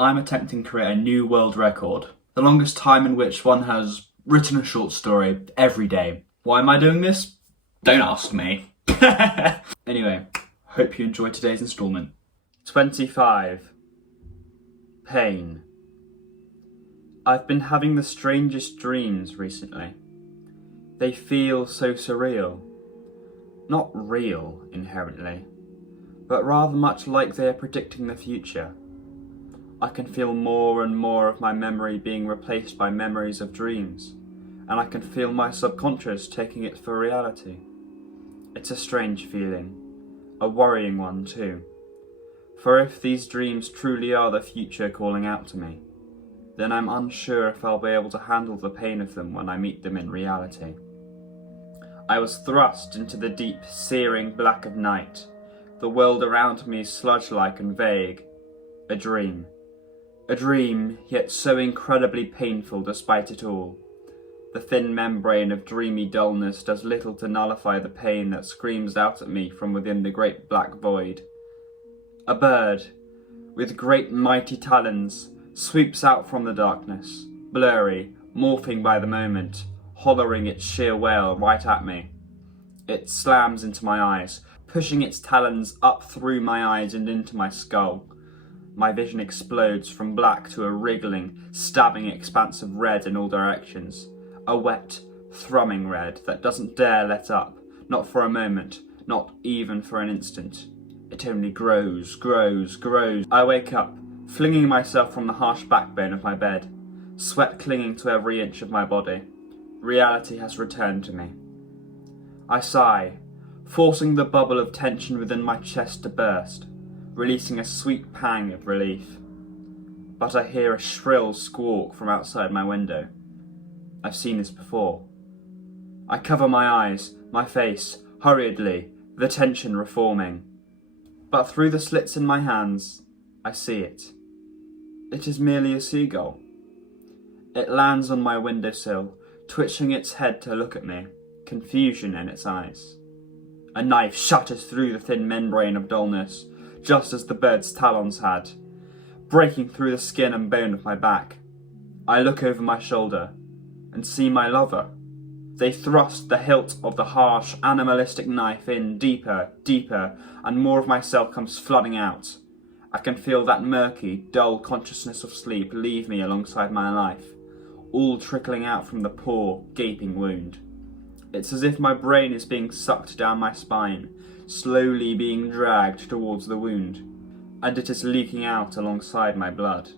I'm attempting to create a new world record. The longest time in which one has written a short story every day. Why am I doing this? Don't ask me. Anyway, hope you enjoyed today's instalment. 25. Pain. I've been having the strangest dreams recently. They feel so surreal. Not real, inherently, but rather much like they are predicting the future. I can feel more and more of my memory being replaced by memories of dreams, and I can feel my subconscious taking it for reality. It's a strange feeling, a worrying one too. For if these dreams truly are the future calling out to me, then I'm unsure if I'll be able to handle the pain of them when I meet them in reality. I was thrust into the deep, searing black of night, the world around me sludge-like and vague. A dream, yet so incredibly painful despite it all. The thin membrane of dreamy dullness does little to nullify the pain that screams out at me from within the great black void. A bird, with great mighty talons, sweeps out from the darkness, blurry, morphing by the moment, hollering its sheer wail right at me. It slams into my eyes, pushing its talons up through my eyes and into my skull. My vision explodes from black to a wriggling, stabbing expanse of red in all directions. A wet, thrumming red that doesn't dare let up, not for a moment, not even for an instant. It only grows. I wake up, flinging myself from the harsh backbone of my bed, sweat clinging to every inch of my body. Reality has returned to me. I sigh, forcing the bubble of tension within my chest to burst, releasing a sweet pang of relief. But I hear a shrill squawk from outside my window. I've seen this before. I cover my eyes, my face, hurriedly, the tension reforming. But through the slits in my hands, I see it. It is merely a seagull. It lands on my windowsill, twitching its head to look at me, confusion in its eyes. A knife shatters through the thin membrane of dullness, just as the bird's talons had, breaking through the skin and bone of my back. I look over my shoulder and see my lover. They thrust the hilt of the harsh, animalistic knife in deeper, and more of myself comes flooding out. I can feel that murky, dull consciousness of sleep leave me alongside my life, all trickling out from the poor, gaping wound. It's as if my brain is being sucked down my spine, slowly being dragged towards the wound, and it is leaking out alongside my blood.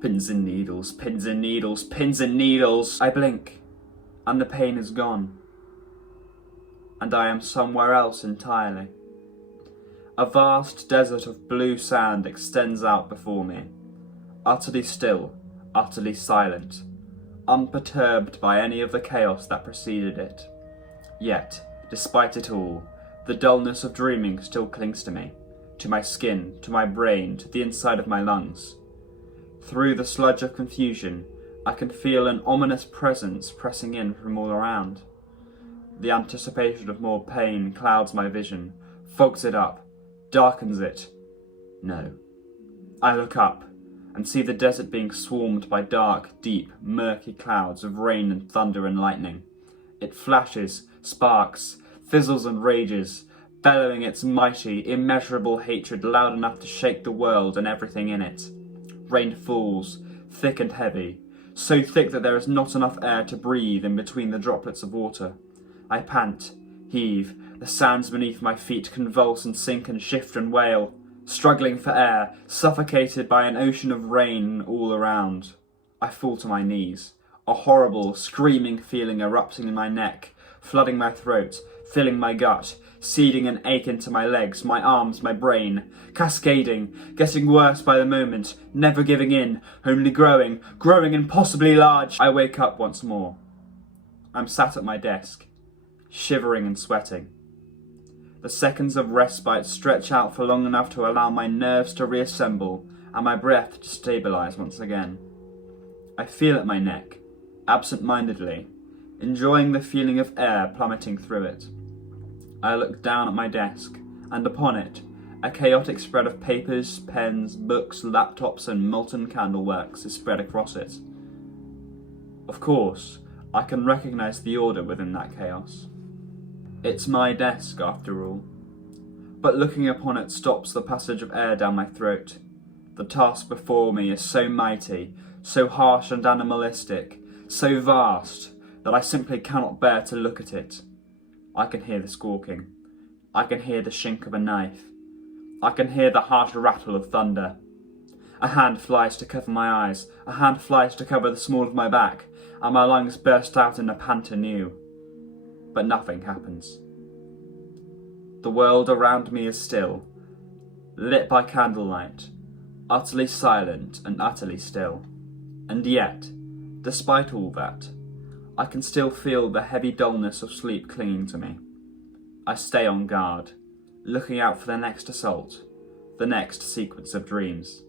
Pins and needles, pins and needles, pins and needles! I blink, and the pain is gone, and I am somewhere else entirely. A vast desert of blue sand extends out before me, utterly still, utterly silent, unperturbed by any of the chaos that preceded it. Yet, despite it all, the dullness of dreaming still clings to me, to my skin, to my brain, to the inside of my lungs. Through the sludge of confusion, I can feel an ominous presence pressing in from all around. The anticipation of more pain clouds my vision, fogs it up, darkens it. No. I look up and see the desert being swarmed by dark, deep, murky clouds of rain and thunder and lightning. It flashes, sparks, fizzles and rages, bellowing its mighty, immeasurable hatred loud enough to shake the world and everything in it. Rain falls, thick and heavy, so thick that there is not enough air to breathe in between the droplets of water. I pant, heave, the sands beneath my feet convulse and sink and shift and wail, struggling for air, suffocated by an ocean of rain all around. I fall to my knees, a horrible, screaming feeling erupting in my neck, flooding my throat, filling my gut, seeding an ache into my legs, my arms, my brain, cascading, getting worse by the moment, never giving in, only growing impossibly large. I wake up once more. I'm sat at my desk, shivering and sweating. The seconds of respite stretch out for long enough to allow my nerves to reassemble and my breath to stabilise once again. I feel at my neck, absent-mindedly, enjoying the feeling of air plummeting through it. I look down at my desk, and upon it, A chaotic spread of papers, pens, books, laptops, and molten candle wax is spread across it. Of course, I can recognise the order within that chaos. It's my desk, after all. But looking upon it stops the passage of air down my throat. The task before me is so mighty, so harsh and animalistic, so vast, that I simply cannot bear to look at it. I can hear the squawking. I can hear the shink of a knife. I can hear the harsh rattle of thunder. A hand flies to cover my eyes, a hand flies to cover the small of my back, and my lungs burst out in a pant anew. But nothing happens. The world around me is still, lit by candlelight, utterly silent and utterly still. And yet, despite all that, I can still feel the heavy dullness of sleep clinging to me. I stay on guard, looking out for the next assault, the next sequence of dreams.